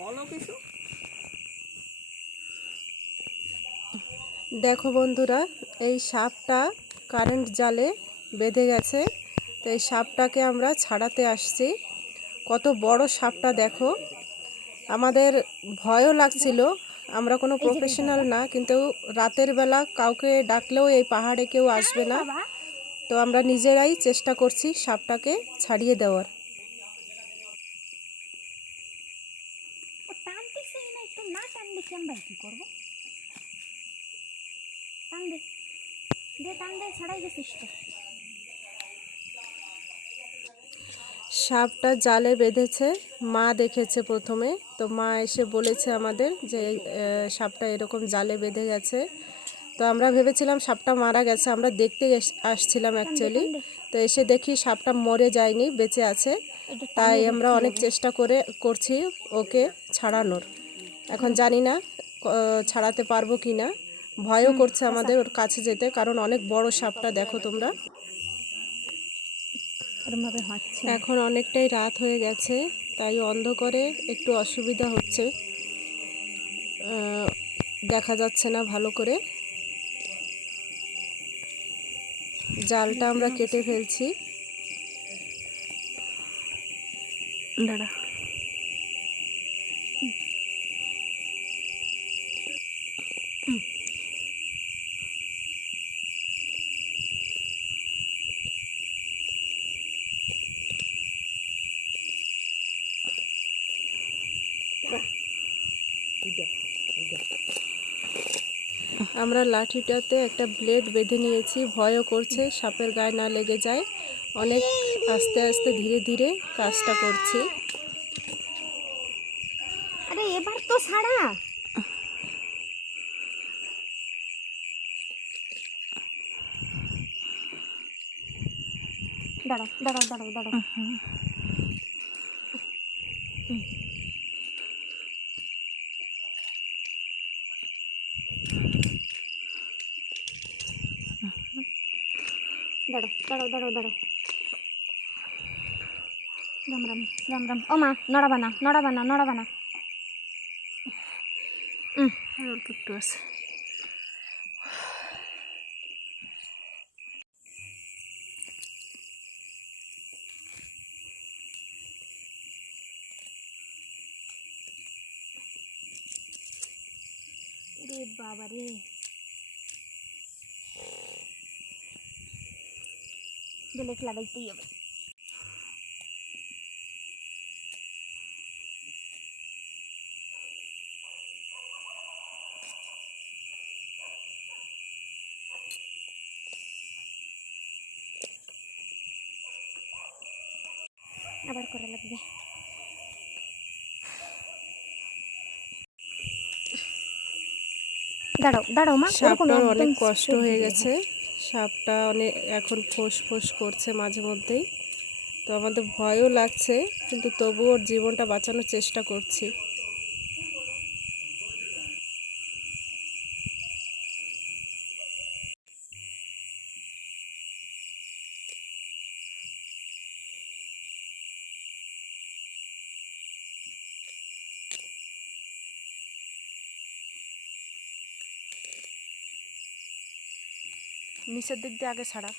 বলো কিছু। দেখো বন্ধুরা এই সাপটা কারেন্ট জালে বেঁধে গেছে। তো এই সাপটাকে আমরা ছাড়াতে আসছি। কত বড় সাপটা দেখো। আমাদের ভয়ও লাগছিল আমরা কোনো প্রফেশনাল না কিন্তু রাতের বেলা কাউকে ডাকলেও এই পাহাড়ে কেউ আসবে না। তো আমরা নিজেরাই চেষ্টা করছি সাপটাকে ছাড়িয়ে দেওয়ার ও টানতেছেই না একটু না টানলে কি আমরা কি করব। টান দে। দে টান দে ছাড়াই গেছিস তো সাপটা জালে বেঁধেছে মা দেখেছে প্রথমে। তো মা এসে বলেছে আমাদের যে সাপটা এরকম জালে বেঁধে গেছে। তো আমরা ভেবেছিলাম সাপটা মারা গেছে আমরা দেখতে আসছিলাম অ্যাকচুয়ালি তো এসে দেখি সাপটা মরে যায়নি বেঁচে আছে। তাই আমরা অনেক চেষ্টা করে করছি ওকে ছাড়ানোর। এখন জানি না ছাড়াতে পারব কি না? ভয়ও করছে আমাদের ওর কাছে যেতে কারণ অনেক বড় সাপটা দেখো তোমরা। এখন অনেকটাই রাত হয়ে গেছে তাই অন্ধকারে একটু অসুবিধা হচ্ছে। দেখা যাচ্ছে না ভালো করে। জালটা আমরা কেটে ফেলছি। দাঁড়া। আমরা লাঠিটাতে একটা ব্লেড বেঁধে নিয়েছি ভয়ও করছে সাপের গায়ে না লেগে যায়। অনেক আস্তে আস্তে ধীরে ধীরে কাজটা করছি। আরে এবার তো ছাড়া। দাঁড়াও দাঁড়াও দাঁড়াও দাঁড়াও। দাঁড়াও দাঁড়াও দাঁড়াও দাঁড়াও। রাম রাম রাম রাম। ও মা, নড়াবা না নড়াবা না নড়াবা না। অল্প একটু বাবা রে ব্লেক লাগাইতেই হবে আবার করা লাগবে দাঁড়াও দাঁড়াও মা অনেক কষ্ট হয়ে গেছে সাপটা অনেক এখন ফোঁস ফোঁস করছে মাঝে মধ্যেই। তো আমাদের ভয়ও লাগছে, কিন্তু তবুও ওর জীবনটা বাঁচানোর চেষ্টা করছি। নিচের দিক দিয়ে আগে ছাড়া।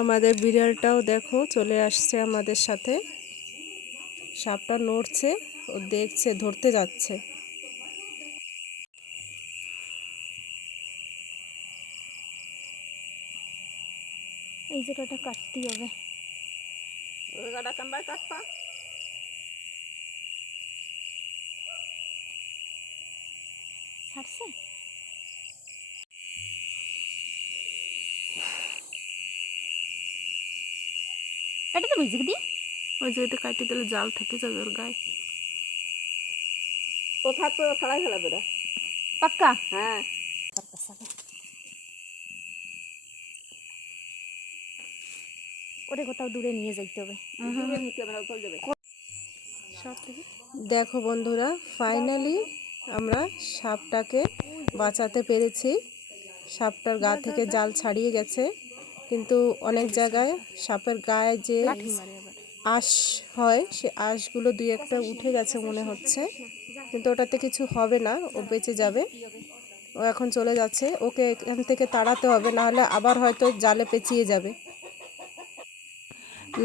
আমাদের বিড়ালটাও দেখো চলে আসছে আমাদের সাথে। সাপটা নড়ছে ও দেখছে ধরতে যাচ্ছে। এই জায়গাটা কাটতেই হবে। ওই গাটা কামবার কাটপা ছাড়ছে? এটা তো বুঝে দি। ওই যে এটা কাটি দিলে জাল থেকে যাবে ওর গায়ে। তো থাকবে ও ছাড়াই ফেলাবে রে পাক্কা হ্যাঁ ওরে কোথাও দূরে নিয়ে যাইতে হবে। দূরে নিতে হবে না যাবে। দেখো বন্ধুরা ফাইনালি আমরা সাপটাকে বাঁচাতে পেরেছি। সাপটার গা থেকে জাল ছাড়িয়ে গেছে। কিন্তু অনেক জায়গায় সাপের গায়ে যে আঁশ হয়, সে আঁশগুলো দুই একটা উঠে গেছে মনে হচ্ছে। কিন্তু ওটাতে কিছু হবে না, ও বেঁচে যাবে। ও এখন চলে যাচ্ছে। ওকে এখান থেকে তাড়াতে হবে নাহলে আবার হয়তো জালে পেঁচিয়ে যাবে।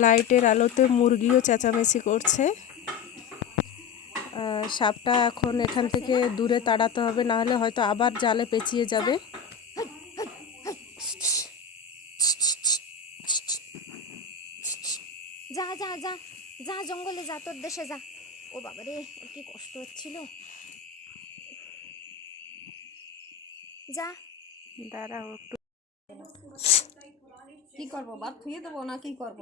লাইটের আলোতে মুরগিও চেঁচামেচি করছে। সাপটা এখন এখান থেকে দূরে তাড়াতে হবে নাহলে হয়তো আবার জালে পেঁচিয়ে যাবে। যা যা যা যা জঙ্গলে যা তোর দেশে যা। ও বাবা রে ওর কি কষ্ট হচ্ছিল? যা। দাঁড়াও একটু কি করব থুয়ে দেবো না কি করব?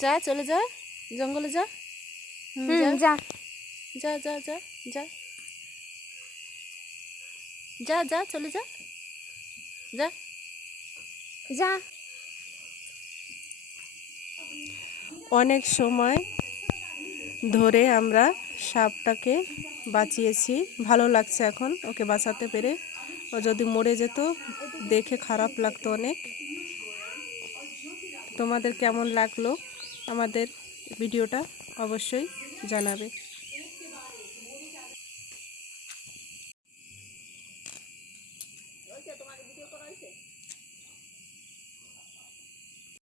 যা চলে যা জঙ্গলে যা। হুম, হুম, যা। যা। যা যা যা যা। যা যা চলে যা। যা। যা। অনেক সময় ধরে আমরা সাপটাকে বাঁচিয়েছি। ভালো লাগছে এখন ওকে বাঁচাতে পেরে। ও যদি মরে যেত দেখে খারাপ লাগতো অনেক। তোমাদের কেমন লাগল আমাদের ভিডিওটা অবশ্যই জানাবে।